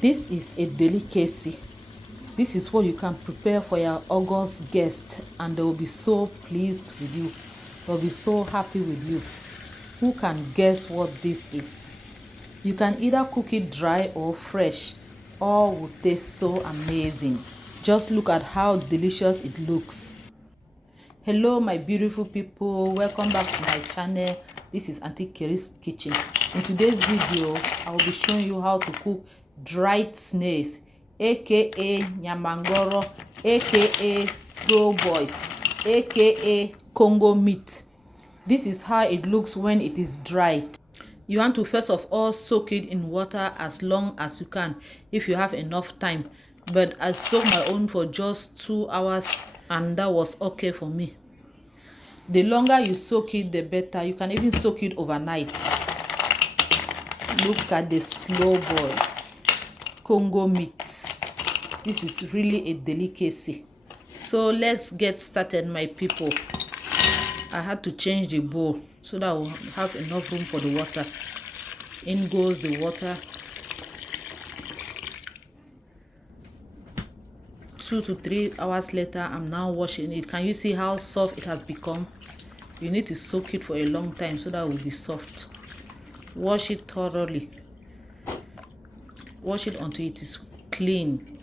This is a delicacy. This is what you can prepare for your August guest, and they will be so pleased with you. They'll be so happy with you. Who can guess what this is? You can either cook it dry or fresh. All will taste so amazing. Just look at how delicious it looks. Hello my beautiful people, welcome back to my channel. This is Auntie Keri's kitchen. In today's video, I will be showing you how to cook dried snails, aka nyamangoro, aka slow boys, aka Congo meat. This is how it looks when it is dried. You want to first of all soak it in water as long as you can if you have enough time. But I soaked my own for just 2 hours and that was okay for me. The longer you soak it, the better. You can even soak it overnight. Look at the slow boys, Congo meat. This is really a delicacy. So let's get started, my people. I had to change the bowl so that we'll have enough room for the water. In goes the water. 2 to 3 hours later, I'm now washing it. Can you see how soft it has become? You need to soak it for a long time so that it will be soft. Wash it thoroughly. Wash it until it is clean.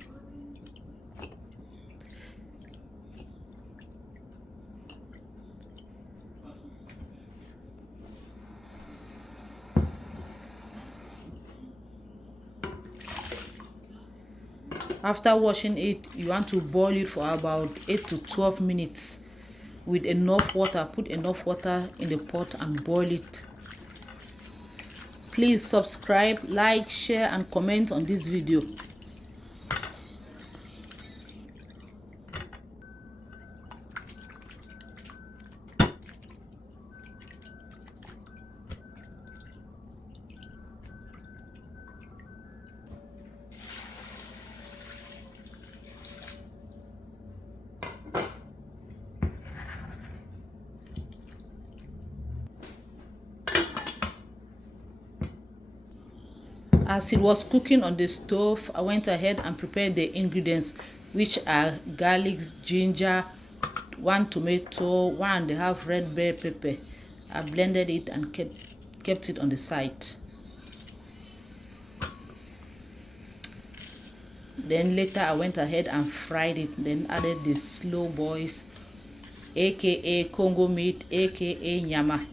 After washing it, you want to boil it for about 8 to 12 minutes with enough water. Put enough water in the pot and boil it. Please subscribe, like, share and comment on this video. As it was cooking on the stove, I went ahead and prepared the ingredients, which are garlic, ginger, 1 tomato, 1.5 red bell pepper. I blended it and kept it on the side. Then later I went ahead and fried it, then added the slow boys, aka Congo meat, aka nyama.